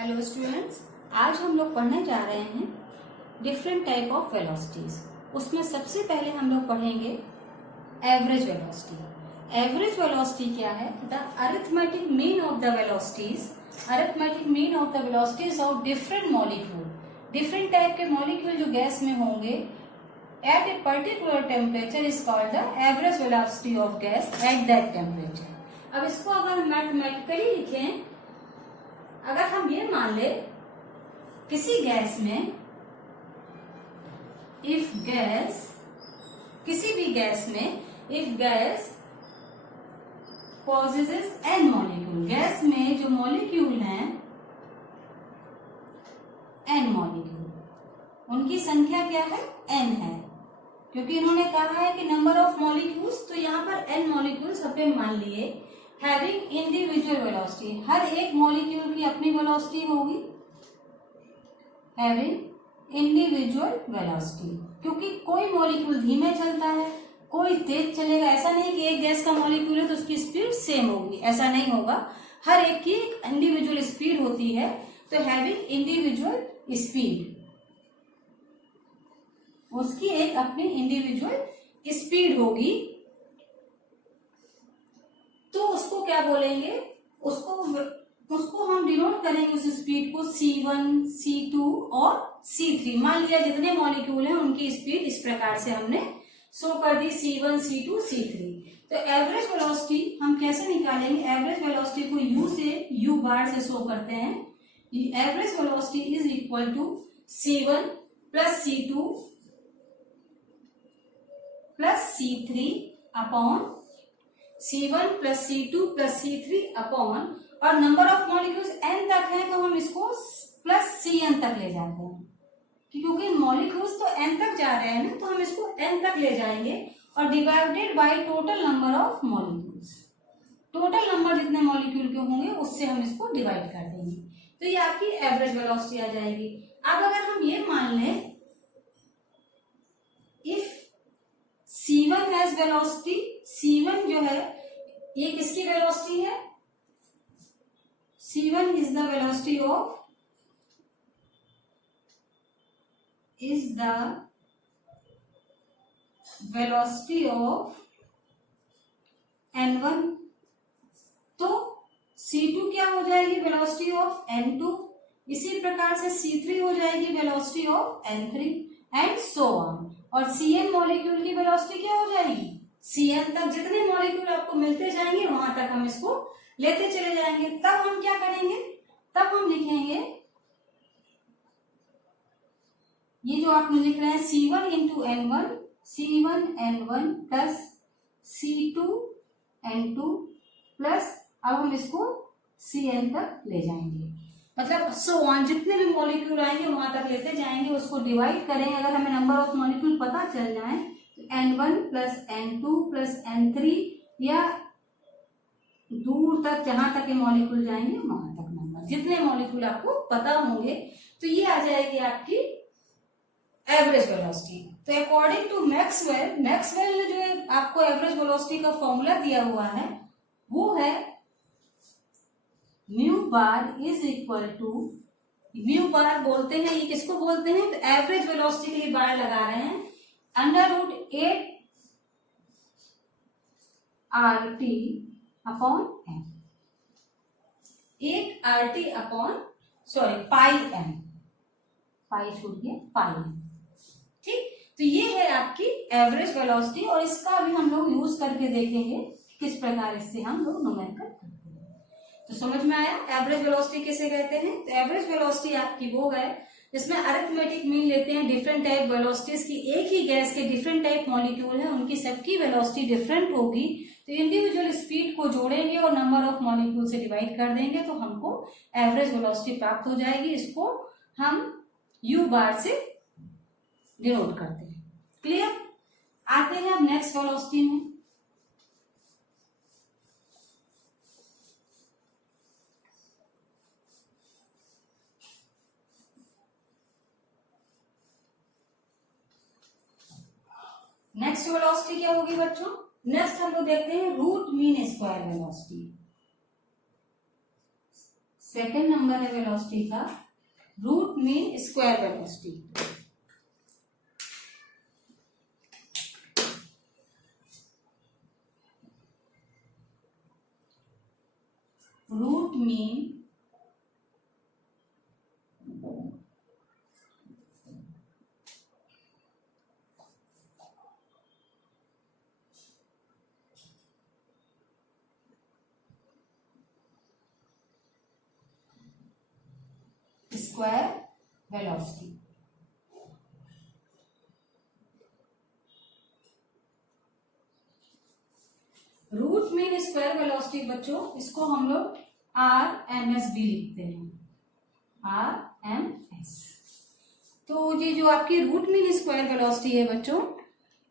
Hello students, आज हम लोग पढ़ने जा रहे हैं डिफरेंट टाइप ऑफ वेलोसिटीज। उसमें सबसे पहले हम लोग पढ़ेंगे एवरेज वेलोसिटी। एवरेज वेलोसिटी क्या है? The arithmetic mean of the velocities, arithmetic mean of the velocities of different molecule. Different type के मॉलिक्यूल जो गैस में होंगे at a particular temperature is called the average velocity of gas at that temperature. अब इसको अगर mathematically लिखें, अगर हम ये मान ले किसी गैस में, इफ गैस, किसी भी गैस में if gas possesses n molecule, gas में जो मॉलिक्यूल हैं n मॉलिक्यूल, उनकी संख्या क्या है? n है, क्योंकि इन्होंने कहा है कि नंबर ऑफ मॉलिक्यूल्स, तो यहाँ पर n मॉलिक्यूल्स अपने मान लिए। हैविंग इंडिविजुअल वेलोसिटी, हर एक मॉलिक्यूल की अपनी वेलोसिटी होगी। हैविंग इंडिविजुअल वेलोसिटी, क्योंकि कोई मॉलिक्यूल धीमे चलता है, कोई तेज चलेगा। ऐसा नहीं कि एक गैस का मॉलिक्यूल है तो उसकी स्पीड सेम होगी, ऐसा नहीं होगा। हर एक की एक इंडिविजुअल स्पीड होती है। तो हैविंग इंडिविजुअल स्पीड, उसकी एक अपनी इंडिविजुअल स्पीड होगी। तो उसको क्या बोलेंगे? उसको हम डिनोट करेंगे उस स्पीड को C1, C2 और C3। मान लिया जितने मॉलिक्यूल हैं उनकी स्पीड इस प्रकार से हमने शो कर दी, C1, C2, C3। तो एवरेज वेलोसिटी हम कैसे निकालेंगे? एवरेज वेलोसिटी को U से, U बार से शो करते हैं। Average velocity is equal to C1 plus C2 plus C3 upon C1 plus C2 plus C3 upon, और नंबर ऑफ मॉलिक्यूल्स n तक है तो हम इसको प्लस Cn तक ले जाते हैं, क्योंकि मॉलिक्यूल्स तो n तक जा रहे हैं ना, तो हम इसको n तक ले जाएंगे और divided by total number of molecules. Total number जितने मॉलिक्यूल के होंगे उससे हम इसको डिवाइड कर देंगे, तो ये आपकी एवरेज वेलोसिटी आ जाएगी। अब अगर हम ये मान लें if C1 has velocity, C1 जो है ये किसकी वेलोसिटी है? C1 is the velocity of, is the velocity of N1। तो C2 क्या हो जाएगी? Velocity of N2। इसी प्रकार से C3 हो जाएगी velocity of N3 and so on. और Cn मॉलिक्यूल की वेलोसिटी क्या हो जाएगी? Cn तक जितने मॉलिक्यूल आपको मिलते जाएंगे वहां तक हम इसको लेते चले जाएंगे। तब हम क्या करेंगे? तब हम लिखेंगे, ये जो आपने लिख रहे हैं C1 into N1, C1 N1 plus C2 N2 plus, अब हम इसको Cn तक ले जाएंगे। मतलब सो ऑन, जितने भी मॉलिक्यूल आएंगे वहां तक लेते जाएंगे, उसको डिवाइड करें। अगर हमें नंबर ऑफ मॉलिक्यूल पता चल जाए तो N1 plus N2 plus N3, या दूर तक जहां तक के मॉलिक्यूल जाएंगे वहां तक नंबर, जितने मॉलिक्यूल आपको पता होंगे, तो ये आ जाएगी आपकी एवरेज वेलोसिटी। तो अकॉर्डिंग टू मैक्सवेल, मैक्सवेल ने जो है आपको एवरेज वेलोसिटी का फॉर्मूला दिया हुआ है वो है mu bar is equal to, mu bar बोलते हैं, ये किसको बोलते हैं? तो एवरेज वेलोसिटी के लिए बार लगा रहे हैं, √8 RT upon m, 8 RT upon pi m, पाई छूटिए पाई m। ठीक, तो ये है आपकी एवरेज वेलोसिटी, और इसका भी हम लोग यूज करके देखेंगे किस प्रकार इससे हम लोग न्यूमेरिकल करते हैं। तो समझ में आया एवरेज वेलोसिटी किसे कहते हैं? तो एवरेज वेलोसिटी आपकी वो है जिसमें अरिथमेटिक मीन लेते हैं डिफरेंट टाइप वेलोसिटीज की। एक ही गैस के डिफरेंट टाइप मॉलिक्यूल है, उनकी सबकी वेलोसिटी डिफरेंट होगी, तो इंडिविजुअल स्पीड को जोड़ेंगे और नंबर ऑफ मॉलिक्यूल से डिवाइड कर देंगे तो हमको एवरेज वेलोसिटी प्राप्त हो जाएगी। इसको हम U बार से डिनोट करते हैं। क्लियर? आते हैं अब नेक्स्ट वेलोसिटी में। नेक्स्ट वेलोसिटी क्या होगी बच्चों? नेक्स्ट हम लोग देखते हैं root mean square velocity. Second number है वेलोसिटी का root mean square velocity. Root mean square velocity. Root mean square velocity बच्चों, इसको हम लोग RMS भी लिखते हैं, RMS। तो ये जो आपकी रूट मीन स्क्वायर वेलोसिटी है बच्चों,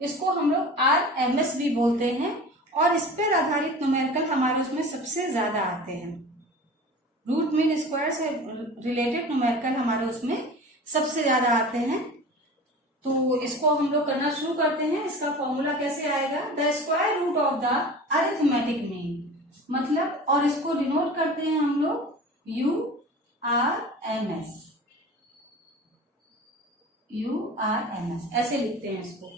इसको हम लोग RMS भी बोलते हैं और इस पर आधारित न्यूमेरिकल हमारे उसमें सबसे ज्यादा आते हैं। रूट मीन स्क्वायर से रिलेटेड न्यूमेरिकल हमारे उसमें सबसे ज्यादा आते हैं। तो इसको हम लोग करना शुरू करते हैं। इसका फॉर्मूला कैसे आएगा, the square root of the arithmetic mean, मतलब, और इसको डिनोट करते हैं हम लोग URMS, URMS ऐसे लिखते हैं इसको,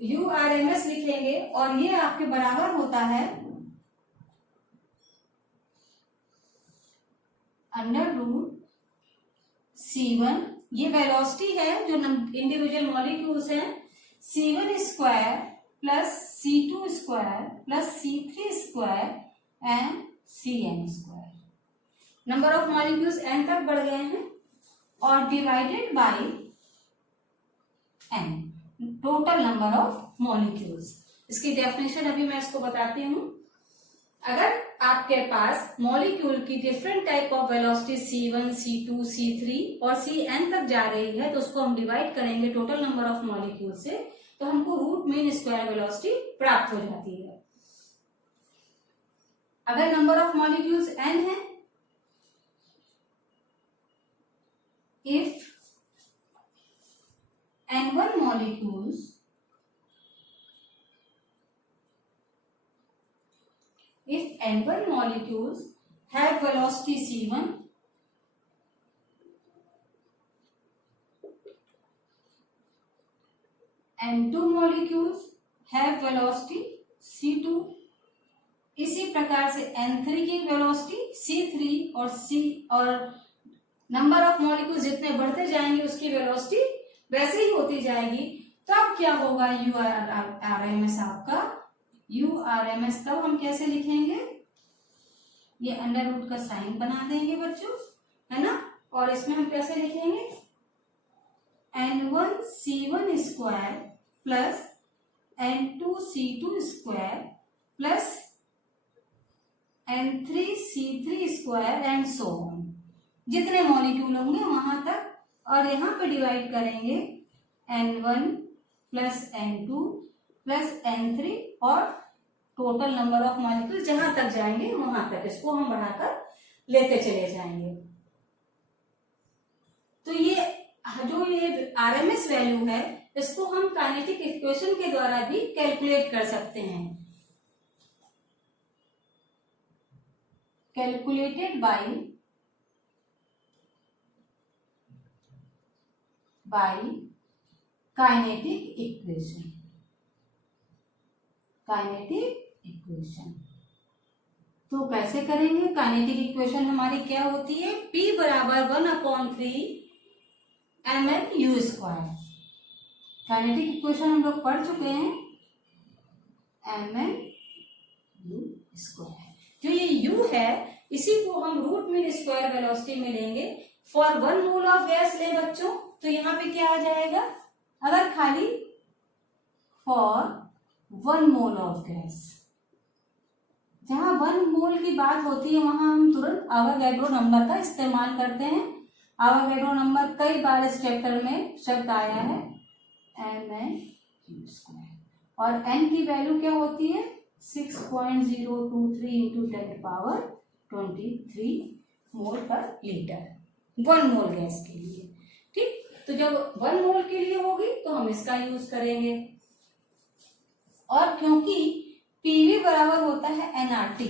URMS लिखेंगे और ये आपके बराबर होता है अंडर रूट C1, ये वेलोसिटी है जो इंडिविजुअल मॉलिक्यूल्स हैं, C1 square plus C2 square plus C3 square and Cn square. Number of molecules n तक बढ़ गए हैं और divided by n, total number of molecules. इसकी डेफिनेशन अभी मैं इसको बताती हूँ। अगर आपके पास मॉलिक्यूल की different type of velocity C1, C2, C3 और Cn तक जा रही है तो उसको हम डिवाइड करेंगे टोटल नंबर ऑफ मॉलिक्यूल से, तो हमको रूट मीन स्क्वायर वेलोसिटी प्राप्त हो जाती है। अगर नंबर ऑफ मॉलिक्यूल्स n है, if n1 molecules have velocity C1 and 2 molecules have velocity C2, इसी प्रकार से N3 की वेलोसिटी C3 और नंबर ऑफ मॉलिक्यूल्स जितने बढ़ते जाएंगे उसकी वेलोसिटी वैसे ही होती जाएगी। तब क्या होगा, URMS आपका, URMS तब हम कैसे लिखेंगे, ये अंडर रूट का साइन बना देंगे बच्चों, है ना, और इसमें हम कैसे लिखेंगे, N1 C1 square plus N2 C2 square plus N3 C3 square and so on, जितने मॉलिक्यूल होंगे वहां तक, और यहाँ पे डिवाइड करेंगे N1 plus N2 plus N3 और टोटल नंबर ऑफ मॉलिक्यूल जहां तक जाएंगे वहां तक, इसको हम बढ़ाकर लेते चले जाएंगे। तो ये जो ये RMS वैल्यू है, इसको हम काइनेटिक इक्वेशन के द्वारा भी कैलकुलेट कर सकते हैं। कैलकुलेटेड बाय काइनेटिक इक्वेशन, तो कैसे करेंगे, काइनेटिक इक्वेशन हमारी क्या होती है, P बराबर 1/3 mn u square. Kinetic equation हम लोग पढ़ चुके हैं, mn u स्क्वायर। जो ये u है इसी को हम रूट मीन स्क्वायर वेलोसिटी में लेंगे। फॉर 1 मोल ऑफ गैस ले बच्चों, तो यहाँ पे क्या आ जाएगा, अगर खाली फॉर 1 मोल ऑफ गैस, जहां 1 मोल की बात होती है वहां हम तुरंत आवागैड्रो नंबर का इस्तेमाल करते हैं। आवागैड्रो नंबर कई बार इस चैप्टर में शब्द आया है, mn u स्क्वायर, और n की वैल्यू क्या होती है, 6.023 इंटू 10⁻23 मोल पर लीटर 1 मोल गैस के लिए। ठीक, तो जब 1 मोल के लिए होगी तो हम इसका यूज करेंगे, और क्योंकि PV बराबर होता है nRT,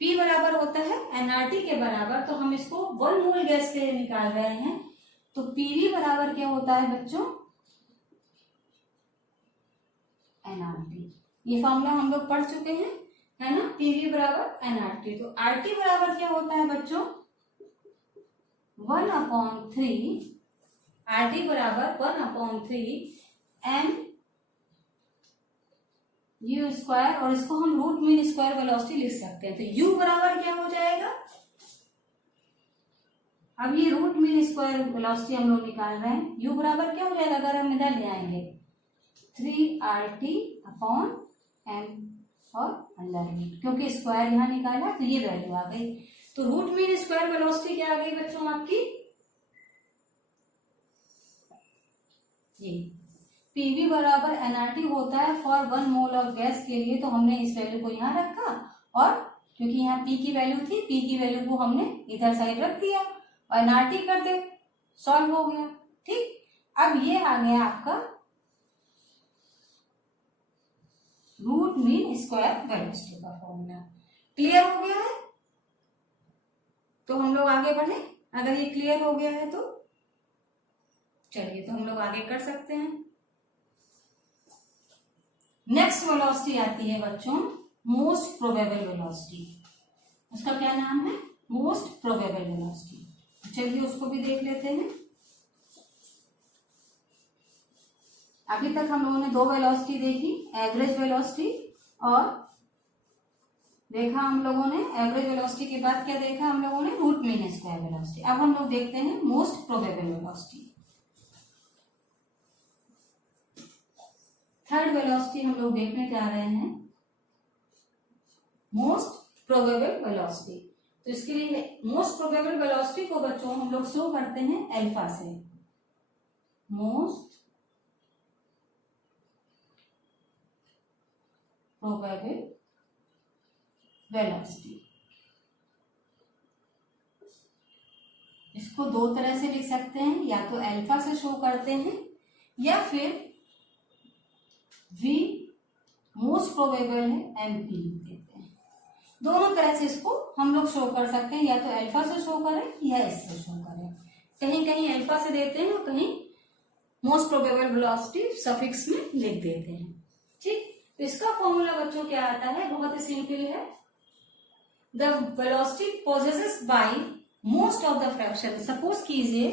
P बराबर होता है nRT के बराबर, तो हम इसको 1 मोल गैस के लिए निकाल रहे हैं। तो PV बराबर क्या होता है बच्चों, nRT। ये फॉर्मूला हम लोग पढ़ चुके हैं, है ना, PV बराबर nRT। तो RT बराबर क्या होता है बच्चों, 1/3, RT बराबर 1/3 m u स्क्वायर, और इसको हम रूट मीन स्क्वायर वेलोसिटी लिख सकते हैं। तो u बराबर क्या हो जाएगा, अब ये रूट मीन स्क्वायर वेलोसिटी हम लोग निकाल रहे हैं, u बराबर क्या हो जाएगा, अगर हम इधर ले आएंगे 3RT/m और अंडर रूट, क्योंकि स्क्वायर यहाँ निकाला तो ये वैल्यू आ गई। तो रूट मीन स्क्वायर वेलोसिटी क्या आ गई बच्चों आपकी, ये PV बराबर nRT होता है फॉर 1 मोल ऑफ गैस के लिए। तो हमने इस वैल्यू को यहाँ रखा, और क्योंकि यहाँ P की वैल्यू थी, P की वैल्यू को हमने इधर साइड रख दिया और nRT कर दे, सॉल्व हो गया। ठीक, अब ये आ गया आपका रूट मीन स्क्वायर वेलोसिटी का फॉर्मूला। क्लियर हो गया है, तो हम लोग आगे बढ़े। अगर ये क्लियर हो गया है तो चलिए, तो हम लोग आगे कर सकते हैं। नेक्स्ट वेलोसिटी आती है बच्चों मोस्ट प्रोबेबल वेलोसिटी। उसका क्या नाम है, मोस्ट प्रोबेबल वेलोसिटी। चलिए उसको भी देख लेते हैं। अभी तक हम लोगों ने 2 वेलोसिटी देखी, एवरेज वेलोसिटी और देखा हम लोगों ने एवरेज वेलोसिटी के बाद क्या देखा हम लोगों ने, रूट मीन स्क्वायर वेलोसिटी। अब हम लोग देखते हैं most probable velocity. Third velocity हम लोग देखने जा रहे हैं, मोस्ट प्रोबेबल वेलोसिटी। तो इसके लिए मोस्ट प्रोबेबल वेलोसिटी को बच्चों हम लोग शो करते हैं अल्फा से, मोस्ट प्रोबेबल वेलोसिटी। इसको 2 तरह से लिख सकते हैं, या तो अल्फा से शो करते हैं या फिर V मोस्ट प्रोबेबल है MP देते हैं। दोनों तरह से इसको हम लोग शो कर सकते हैं, या तो अल्फा से शो करें या इससे शो करें। कहीं कहीं अल्फा से देते हैं और कहीं मोस्ट प्रोबेबल वेलोसिटी सफिक्स में लिख देते हैं। ठीक, तो इसका फॉर्मूला बच्चों क्या आता है, बहुत ही सिंपल है। The velocity possesses by most of the fraction. Suppose कीजिए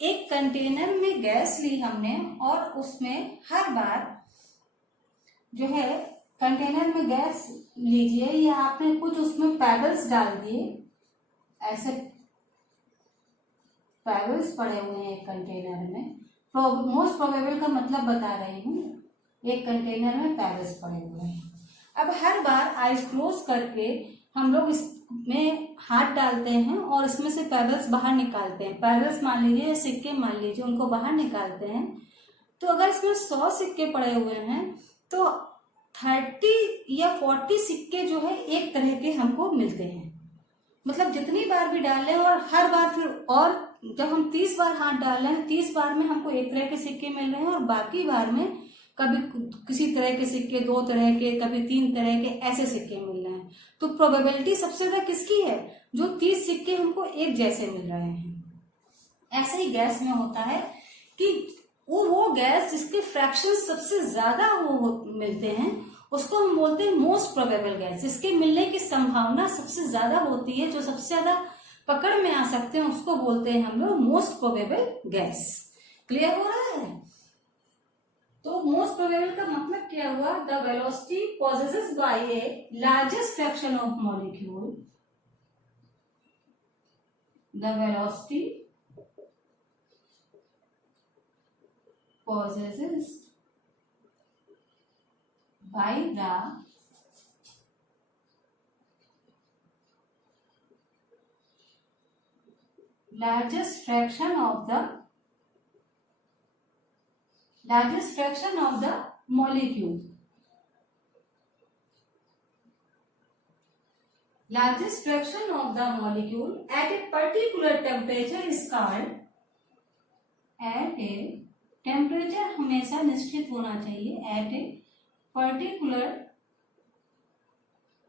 एक कंटेनर में गैस ली हमने, और उसमें हर बार जो है कंटेनर में गैस लीजिए, या आपने कुछ उसमें पेबल्स डाल दिए, ऐसे पेबल्स पड़े हुए हैं एक कंटेनर में। मोस्ट प्रोबेबल का मतलब बता रही हूँ, एक कंटेनर में पेबल्स पड़े हुए हैं। अब हर बार आइज क्लोज करके हम लोग इसमें हाथ डालते हैं और इसमें से पेबल्स बाहर निकालते हैं। पेबल्स मान लीजिए, सिक्के मान लीजिए, उनको बाहर निकालते हैं। तो अगर इसमें 100 सिक्के पड़े हुए हैं तो 30 या 40 सिक्के जो है एक तरह के हमको मिलते हैं। मतलब जितनी बार भी डालें, और हर बार फिर, और जब हम 30 बार हाथ डाल रहे हैं, 30 बार में हमको एक तरह के सिक्के मिल रहे हैं, और बाकी बार में कभी किसी तरह के सिक्के, 2 तरह के, कभी 3 तरह के, ऐसे सिक्के मिल रहे हैं। तो प्रोबेबिलिटी सबसे ज्यादा किसकी है, जो 30 सिक्के हमको एक जैसे मिल रहे हैं। ऐसे ही गैस में होता है कि वो गैस जिसके फ्रैक्शन सबसे ज्यादा वो मिलते हैं, उसको हम बोलते हैं मोस्ट प्रोबेबल गैस। जिसके मिलने की संभावना सबसे ज्यादा होती है, जो सबसे ज्यादा पकड़ में आ सकते हैं, उसको बोलते हैं हम लोग मोस्ट प्रोबेबल गैस। क्लियर हो रहा है? तो मोस्ट प्रोबेबल का मतलब क्या हुआ, the velocity possesses by a largest fraction of molecule, the velocity possesses by the largest fraction of the molecule. Largest fraction of the molecule at a particular temperature is called, at a temperature हमेशा निश्चित होना चाहिए, at a particular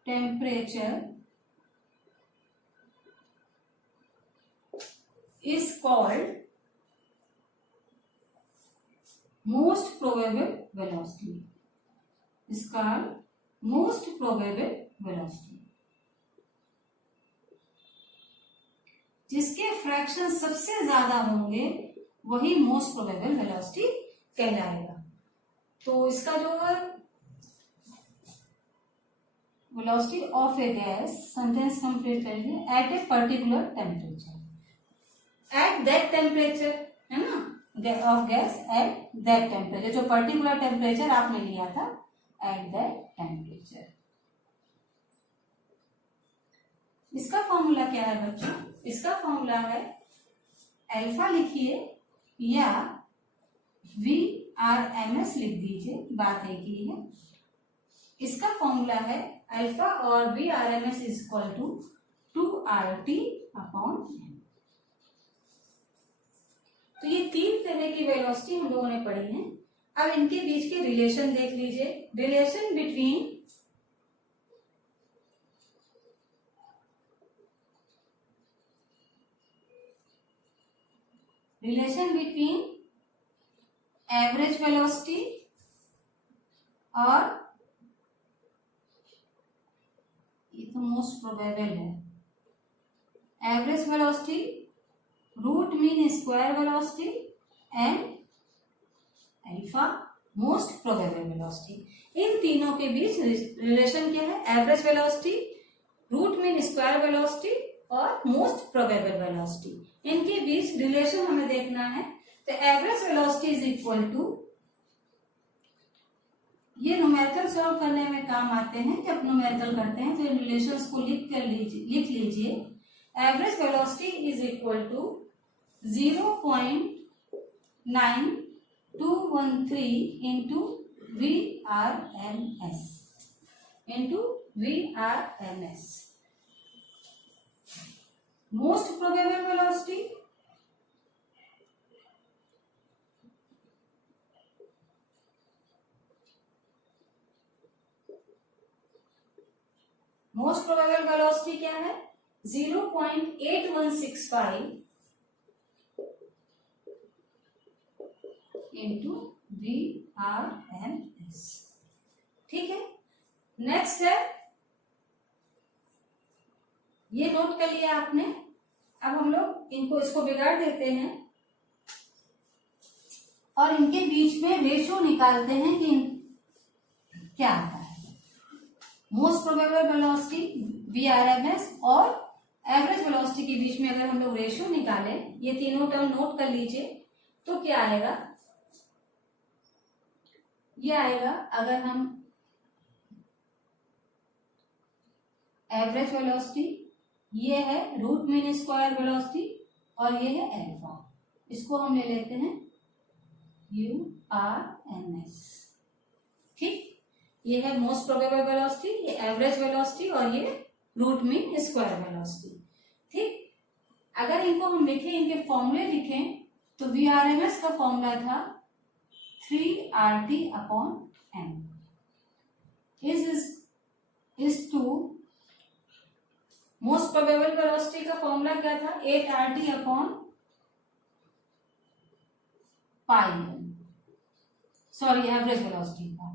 temperature is called most probable velocity. Is called most probable velocity. जिसके fraction सबसे ज्यादा होंगे वही most probable velocity कहलाएगा। तो इसका जो है velocity of a gas, sentence complete करिए, at a particular temperature, at that temperature, है ना, of gas at that temperature, जो पर्टिकुलर टेम्परेचर आपने लिया था, एट दैट टेम्परेचर। इसका फॉर्मूला क्या है बच्चों? इसका फॉर्मूला है, अल्फा लिखिए या VRMS लिख दीजिए, बात एक ही है। इसका फॉर्मूला है अल्फा और VRMS is equal to 2RT upon m। तो ये तीन तरह की वेलोसिटी हम लोगों ने पढ़ी है। अब इनके बीच के रिलेशन देख लीजिए। रिलेशन बिटवीन एवरेज वेलोसिटी और ये तो मोस्ट प्रोबेबल है, average velocity, root mean square velocity and alpha most probable velocity. इन तीनों के बीच रिलेशन क्या है? Average velocity, root mean square velocity और मोस्ट प्रोबेबल वेलोसिटी। इनके बीच रिलेशन हमें देखना है। तो average velocity is equal to, ये न्यूमेरिकल सॉल्व करने में काम आते हैं। जब न्यूमेरिकल करते हैं तो इन रिलेशंस को लिख लीजिए। Average velocity is equal to 0.9213 into VRMS। Most probable velocity क्या है? 0.8165 इंटू VRMS। ठीक है, नेक्स्ट है, ये नोट कर लिया आपने। अब हम लोग इसको बिगाड़ देते हैं और इनके बीच में रेशो निकालते हैं कि क्या आता है। मोस्ट प्रोबेबल वेलोसिटी, VRMS और एवरेज वेलोसिटी के बीच में अगर हम लोग रेशियो निकालें, ये तीनों टर्म नोट कर लीजिए, तो क्या आएगा? ये आएगा, अगर हम एवरेज वेलोसिटी, ये है रूट मीन स्क्वायर वेलोसिटी और ये है अल्फा, इसको हम ले लेते हैं URMS। ठीक, ये है मोस्ट प्रोबेबल वेलोसिटी, ये एवरेज वेलोसिटी और ये रूट मीन स्क्वायर वेलोसिटी। ठीक, अगर इनको हम लिखें, इनके फॉर्मूले लिखें, तो VRMS का फॉर्मूला था 3RT upon m is to most probable velocity का फॉर्मूला क्या था? 8RT upon pi, sorry average velocity का,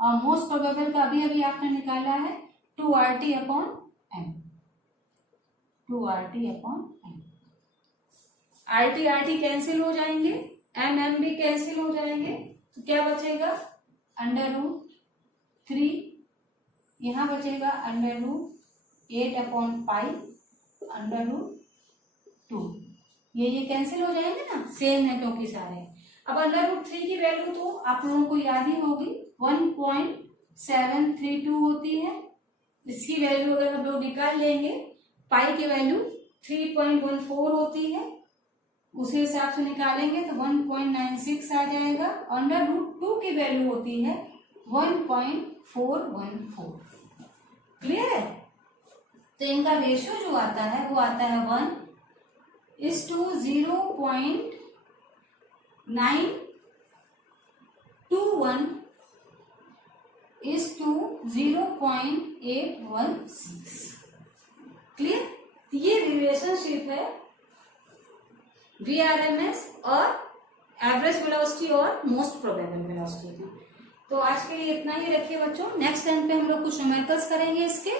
और मोस्ट प्रोबेबल का अभी आपने निकाला है 2RT upon m। 2RT upon m, RT cancel हो जाएंगे, m भी कैंसिल हो जाएंगे, तो क्या बचेगा? √3, यहां बचेगा √8 अपॉन पाई √2। ये कैंसिल हो जाएंगे ना, सेम है क्योंकि सारे। अब √3 की वैल्यू तो आप लोगों को याद ही होगी, 1.732 होती है। इसकी वैल्यू अगर हम लोग निकाल लेंगे, पाई की वैल्यू 3.14 होती है, उसी हिसाब से निकालेंगे तो 1.96 आ जाएगा। √2 की वैल्यू होती है 1.414। क्लियर है? तो इनका रेशियो जो आता है वो आता है 1:921:0.816। क्लियर? ये रिलेशनशिप है VRMS और एवरेज वेलोसिटी और मोस्ट प्रोबेबल वेलोसिटी में। तो आज के लिए इतना ही रखिए बच्चों। नेक्स्ट टाइम पे हम लोग कुछ न्यूमेरिकल्स करेंगे इसके।